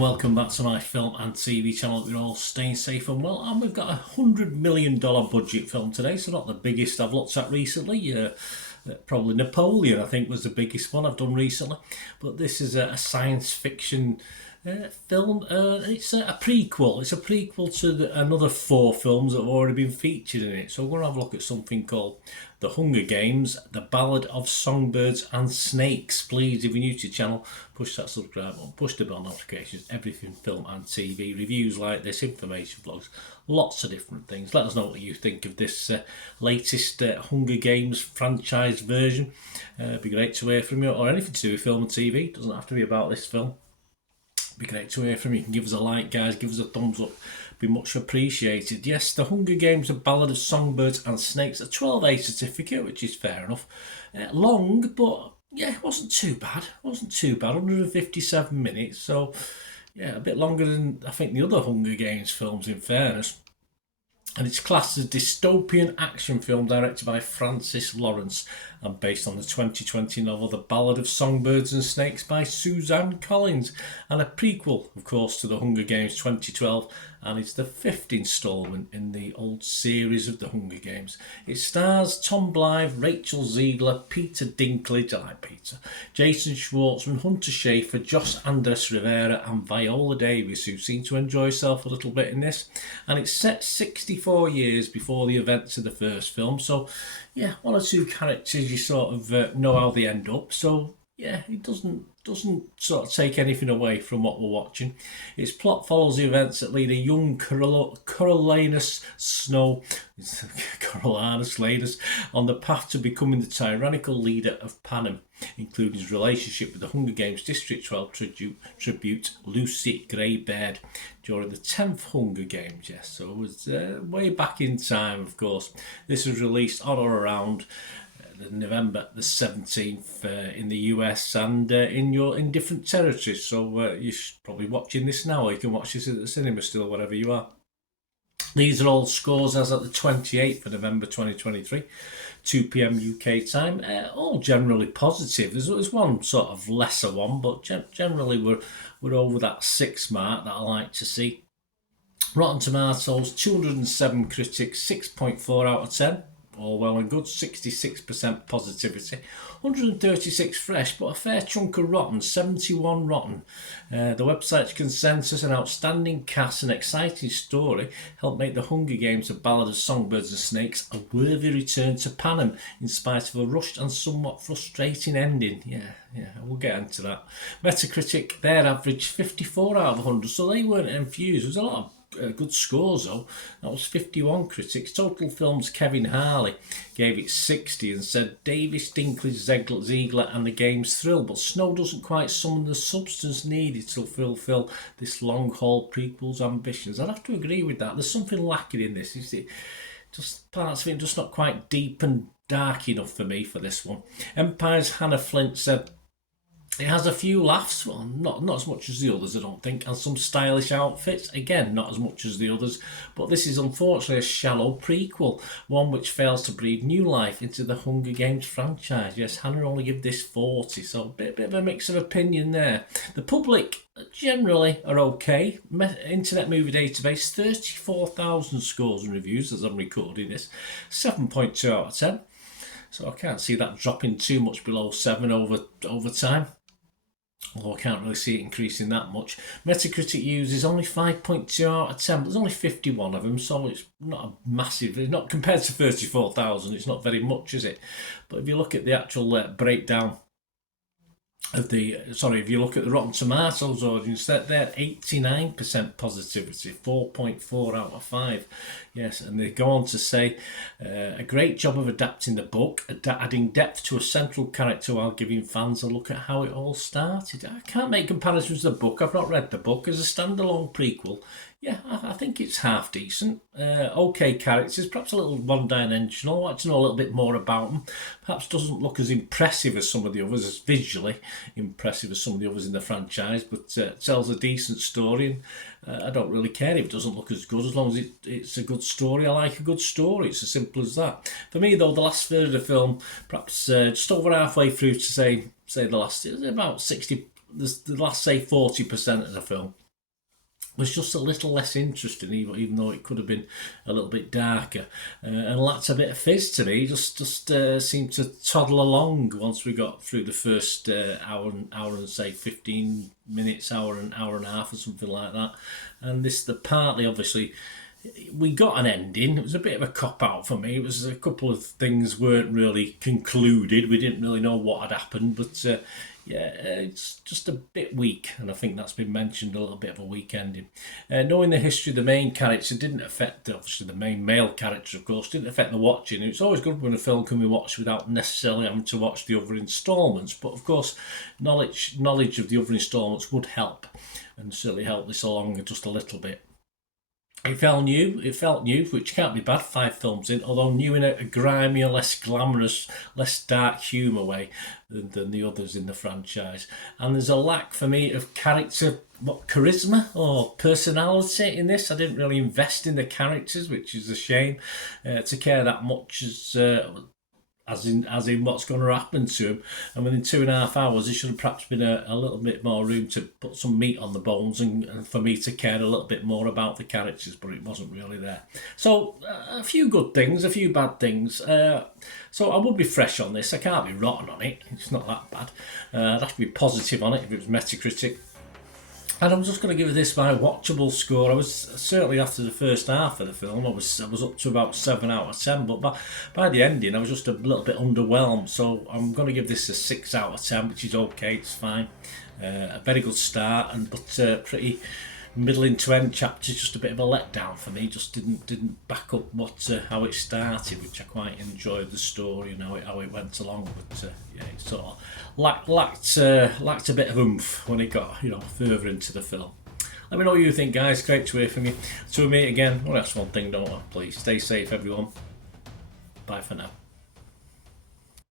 and welcome back to my film and TV channel. We're all staying safe and well, and we've got $100 million budget film today, so not the biggest I've looked at recently. Probably Napoleon, I think, was the biggest one I've done recently, but this is a science fiction film. It's a prequel. It's a prequel to another 4 films that have already been featured in it. So we're going to have a look at something called The Hunger Games, The Ballad of Songbirds and Snakes. Please, if you're new to the channel, push that subscribe button, push the bell notifications, everything film and TV, reviews like this, information vlogs, lots of different things. Let us know what you think of this latest Hunger Games franchise version. It'd be great to hear from you, or anything to do with film and TV. It doesn't have to be about this film. Be great to hear from you. You can give us a like, guys, give us a thumbs up, be much appreciated. Yes, The Hunger Games, A Ballad of Songbirds and Snakes, a 12A certificate, which is fair enough. Long, but yeah, it wasn't too bad. 157 minutes, so yeah, a bit longer than I think the other Hunger Games films, in fairness. And it's classed as a dystopian action film directed by Francis Lawrence and based on the 2020 novel The Ballad of Songbirds and Snakes by Suzanne Collins, and a prequel, of course, to The Hunger Games 2012, and it's the 5th instalment in the old series of The Hunger Games. It stars Tom Blythe, Rachel Ziegler, Peter Dinklage, I like Peter, Jason Schwartzman, Hunter Schafer, Josh Andres Rivera and Viola Davis, who seem to enjoy herself a little bit in this. And it's set 64 years before the events of the first film, so yeah, one or two characters you sort of know how they end up, so yeah, it doesn't sort of take anything away from what we're watching. Its plot follows the events that lead a young Coriolanus Snow, Coriolanus Ladus, on the path to becoming the tyrannical leader of Panem, including his relationship with the Hunger Games District 12 tribute Lucy Greybeard during the 10th Hunger Games. Yes, so it was way back in time, of course. This was released on or around November the 17th in the US and in different territories. So you're probably watching this now, or you can watch this at the cinema still, wherever you are. These are all scores as at the 28th of November 2023, 2 p.m. UK time. All generally positive. There's one sort of lesser one, but generally we're over that 6 mark that I like to see. Rotten Tomatoes, 207 critics, 6.4 out of 10. All well and good, 66% positivity, 136 fresh, but a fair chunk of rotten, 71 rotten. The website's consensus, an outstanding cast and exciting story helped make The Hunger Games, A Ballad of Songbirds and Snakes a worthy return to Panem, in spite of a rushed and somewhat frustrating ending. Yeah, we'll get into that. Metacritic, their average 54 out of 100, so they weren't enthused. There was a lot of good scores though. That was 51 critics. Total Films Kevin Harley gave it 60 and said Davis, Dinklage, Ziegler and the game's thrill, but Snow doesn't quite summon the substance needed to fulfill this long haul prequel's ambitions. I'd have to agree with that. There's something lacking in this. Is it just parts of it just not quite deep and dark enough for me for this one? Empire's Hannah Flint said it has a few laughs, well, not as much as the others, I don't think, and some stylish outfits, again, not as much as the others, but this is unfortunately a shallow prequel, one which fails to breathe new life into the Hunger Games franchise. Yes, Hannah only give this 40, so a bit of a mix of opinion there. The public generally are okay. Internet Movie Database, 34,000 scores and reviews as I'm recording this, 7.2 out of 10. So I can't see that dropping too much below 7 over time. Although I can't really see it increasing that much. Metacritic users only 5.2 out of 10, but there's only 51 of them, so it's not a massive, not compared to 34,000, it's not very much, is it? But if you look at the actual breakdown of if you look at the Rotten Tomatoes audience, they're 89% positivity, 4.4 out of 5. Yes, and they go on to say a great job of adapting the book, adding depth to a central character while giving fans a look at how it all started. I can't make comparisons to the book. I've not read the book. As a standalone prequel, yeah, I think it's half decent. Okay characters, perhaps a little one-dimensional. I want to know a little bit more about them. Perhaps doesn't look as impressive as some of the others, as visually impressive as some of the others in the franchise, but tells a decent story. And I don't really care if it doesn't look as good, as long as it's a good story. I like a good story. It's as simple as that. For me, though, the last third of the film, perhaps just over halfway through to say the last, it was about 60. The last, say, 40% of the film was just a little less interesting, even though it could have been a little bit darker, and lacked a bit of fizz to me. Just seemed to toddle along once we got through the first hour and say 15 minutes, hour and a half or something like that. And the partly obviously we got an ending. It was a bit of a cop out for me. It was a couple of things weren't really concluded. We didn't really know what had happened, but yeah, it's just a bit weak, and I think that's been mentioned, a little bit of a weak ending. Knowing the history of the main character didn't affect, obviously, the main male character, of course, didn't affect the watching. It's always good when a film can be watched without necessarily having to watch the other instalments, but of course, knowledge of the other instalments would help, and certainly help this along just a little bit. It felt new, which can't be bad 5 films in, although new in a grimier, less glamorous, less dark humour way than the others in the franchise. And there's a lack for me of charisma or personality in this. I didn't really invest in the characters, which is a shame, to care that much as in what's going to happen to him. And within 2.5 hours, there should have perhaps been a little bit more room to put some meat on the bones and for me to care a little bit more about the characters, but it wasn't really there. So a few good things, a few bad things. So I would be fresh on this. I can't be rotten on it. It's not that bad. I'd have to be positive on it if it was Metacritic. And I'm just going to give this my watchable score. I was certainly, after the first half of the film, I was up to about 7 out of 10. But by the ending, I was just a little bit underwhelmed. So I'm going to give this a 6 out of 10, which is okay. It's fine. A very good start, but pretty middling to end chapters. Just a bit of a letdown for me. Just didn't back up how it started, which I quite enjoyed the story and how it went along. But yeah, it sort of lacked a bit of oomph when it got further into the film. Let me know what you think, guys. Great to hear from you. Till we meet again. Well, that's one thing, don't I? Please stay safe, everyone. Bye for now.